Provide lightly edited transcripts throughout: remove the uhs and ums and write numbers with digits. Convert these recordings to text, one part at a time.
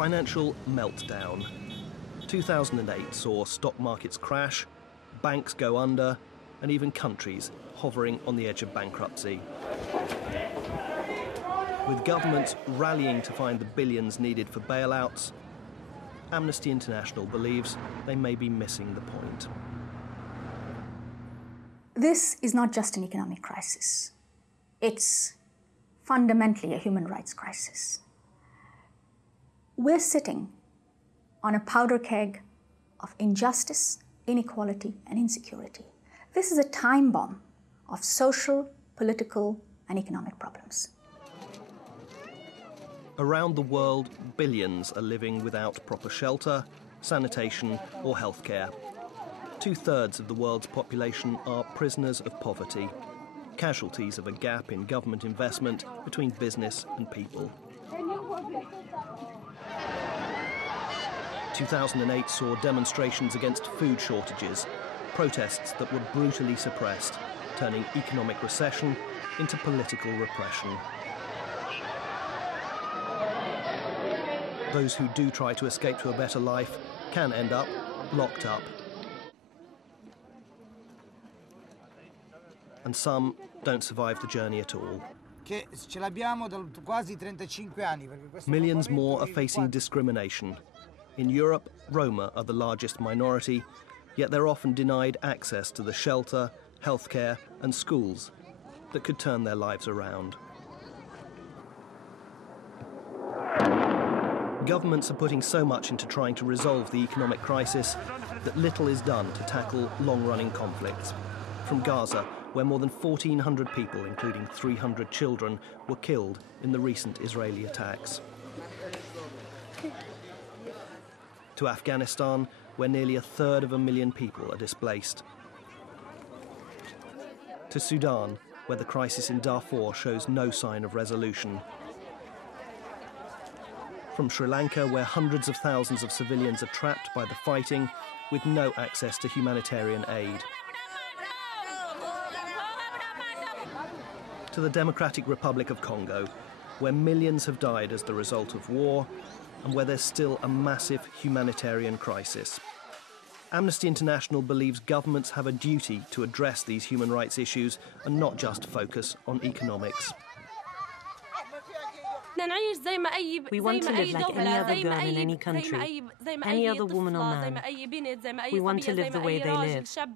financial meltdown. 2008 saw stock markets crash, banks go under, and even countries hovering on the edge of bankruptcy. With governments rallying to find the billions needed for bailouts, Amnesty International believes they may be missing the point. This is not just an economic crisis. It's fundamentally a human rights crisis. We're sitting on a powder keg of injustice, inequality, and insecurity. This is a time bomb of social, political, and economic problems. Around the world, billions are living without proper shelter, sanitation, or healthcare. 2/3 of the world's population are prisoners of poverty, casualties of a gap in government investment between business and people. 2008 saw demonstrations against food shortages, protests that were brutally suppressed, turning economic recession into political repression. Those who do try to escape to a better life can end up locked up. And some don't survive the journey at all. Millions more are facing discrimination. In Europe, Roma are the largest minority, yet they're often denied access to the shelter, healthcare and schools that could turn their lives around. Governments are putting so much into trying to resolve the economic crisis that little is done to tackle long-running conflicts. From Gaza, where more than 1,400 people, including 300 children, were killed in the recent Israeli attacks. To Afghanistan, where nearly 1/3 people are displaced. To Sudan, where the crisis in Darfur shows no sign of resolution. From Sri Lanka, where hundreds of thousands of civilians are trapped by the fighting with no access to humanitarian aid. To the Democratic Republic of Congo, where millions have died as the result of war and where there's still a massive humanitarian crisis. Amnesty International believes governments have a duty to address these human rights issues and not just focus on economics. We want to live like any other girl in any country, any other woman or man. We want to live the way they live. For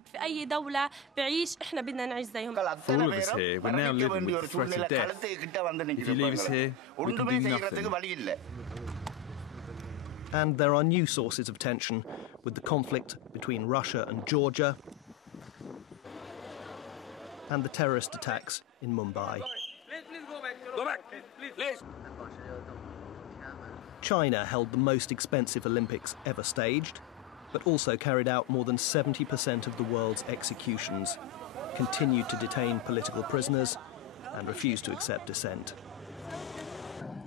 all of us here, we're now living with the threat of death. If you leave us here, we can do nothing. And there are new sources of tension with the conflict between Russia and Georgia and the terrorist attacks in Mumbai. Go back, please. China held the most expensive Olympics ever staged, but also carried out more than 70% of the world's executions, continued to detain political prisoners, and refused to accept dissent.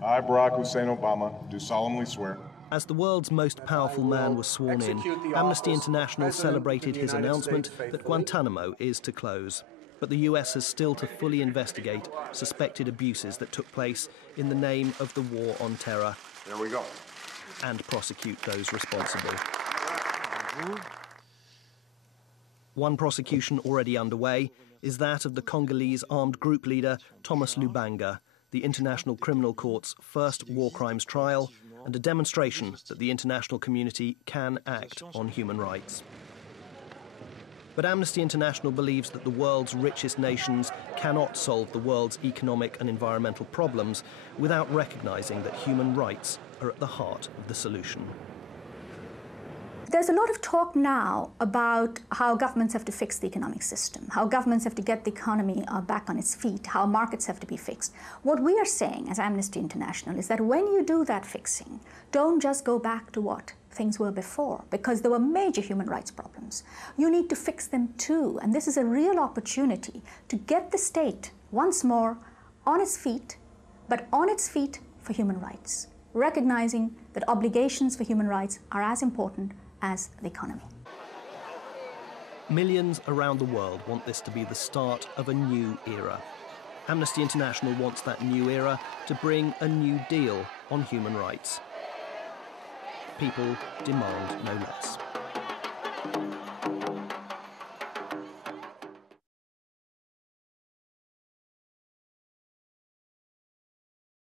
I, Barack Hussein Obama, do solemnly swear. As the world's most powerful man was sworn in, Amnesty International celebrated his announcement that Guantanamo is to close. But the US has still to fully investigate suspected abuses that took place in the name of the war on terror. There we go. And prosecute those responsible. One prosecution already underway is that of the Congolese armed group leader Thomas Lubanga, the International Criminal Court's first war crimes trial, and a demonstration that the international community can act on human rights. But Amnesty International believes that the world's richest nations cannot solve the world's economic and environmental problems without recognizing that human rights are at the heart of the solution. There's a lot of talk now about how governments have to fix the economic system, how governments have to get the economy back on its feet, how markets have to be fixed. What we are saying as Amnesty International is that when you do that fixing, don't just go back to what things were before, because there were major human rights problems. You need to fix them too, and this is a real opportunity to get the state once more on its feet, but on its feet for human rights, recognizing that obligations for human rights are as important as the economy. Millions around the world want this to be the start of a new era. Amnesty International wants that new era to bring a new deal on human rights. people demand no less.